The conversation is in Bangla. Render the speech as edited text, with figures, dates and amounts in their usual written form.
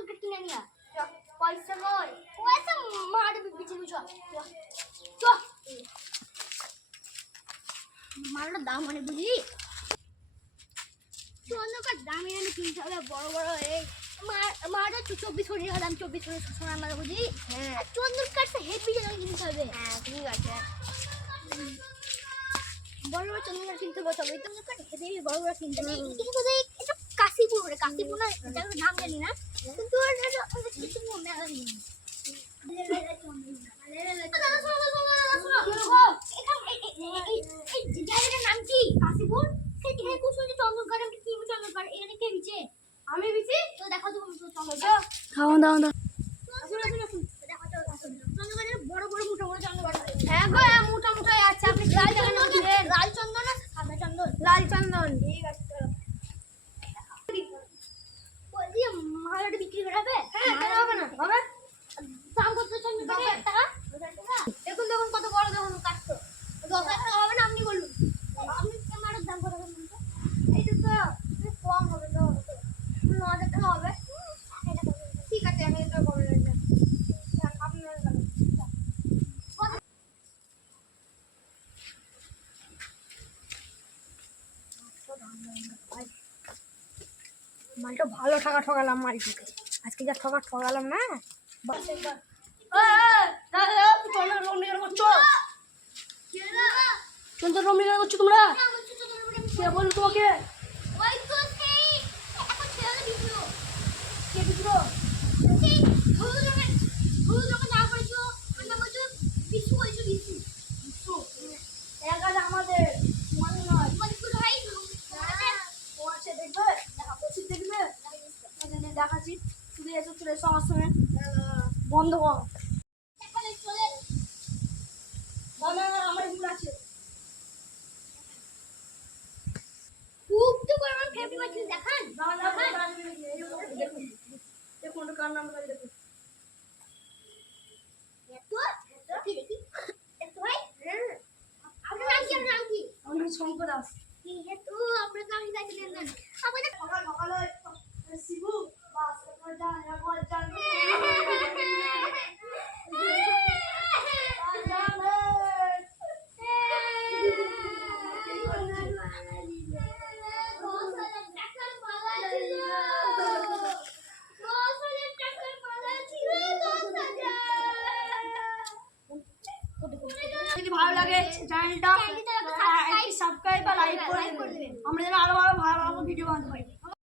চন্দনকে কিনে নিয়া পয়সা কই পয়সা মারবি পিছনে চ চ মালটার দাম অনেক বুঝলি চন্দনকার দামি দামি কিনতে হবে বড় বড় এই মার 24 কোটি টাকা দাম 24 কোটি সোনার মালা বুঝলি হ্যাঁ চন্দনকার তো হেভি টাকা কিনতে হবে হ্যাঁ ঠিক আছে বড় বড় চন্দনকার কিনতে হবে তবে চন্দনকার হেভি বড় বড় কিনতে হবে কিন্তু এটা কাশীপুর না জায়গার নাম জানি না কিন্তু কিছু মনে হয় জায়গাটার নাম কি কাশীপুর সেখানে কুসুম চন্দনকার কি চন্দনকার এখানে কে বিছে আমি বিছি তো দেখা তো চন্দনকার খাওয়া দাও না চন্দনকারের বড় বড় মোটা মোটা চন্দনকার হ্যাঁ গো মোটা মোটা আছে আপনি লাল চন্দন না সাদা চন্দন লাল চন্দন ঠিক আছে বলছি মালাটা বিক্রি করা হবে হ্যাঁ কেন হবে না হবে দাম কত চন্দন টাকা দেখুন দেখুন কত বড় দেখুন কাটতো 10,000 টাকা হবে না আপনি বলুন আপনি মালার দাম কত বলুন তো এইটা তো কম হবে তো 9,000 টাকা হবে ঠিক আছে আমি এটা বলে দিলাম আপনার মালটা ভালো টাকা ঠকালাম মালটাকে আজকে যা ঠকালাম না করছো তোমরা কে বললো তোমাকে আমাদের মনে নয় দেখাচ্ছি শুধু এসে চলে এসো আমার সঙ্গে বন্ধ কর আমার ভুল আছে খুব তো আমার ফেভারিট মাছ দেখান দেখুন কার নাম দেখুন দেখি ভাই আপনার নাম কি আমার নাম শঙ্কর দাস কি হেতু আপনার নাম কি জানেন আমাদের সকাল শিবু বাস আপনার জানা বল জানো যদি ভালো লাগে চ্যানেলটা সাবস্ক্রাইব বা লাইক করে দেবেন আমরা যেন আরো ভালো ভালো ভিডিও বানাতে পারি।